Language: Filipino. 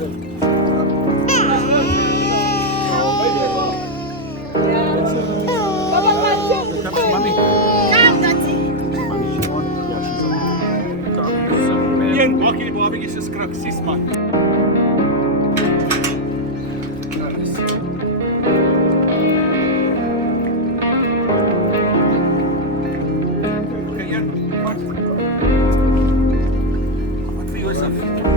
Mami. Mami Simon. Yeah, she's on. Bien, walking the bobby is just crux, sis man. Okay, yeah. What for yourself?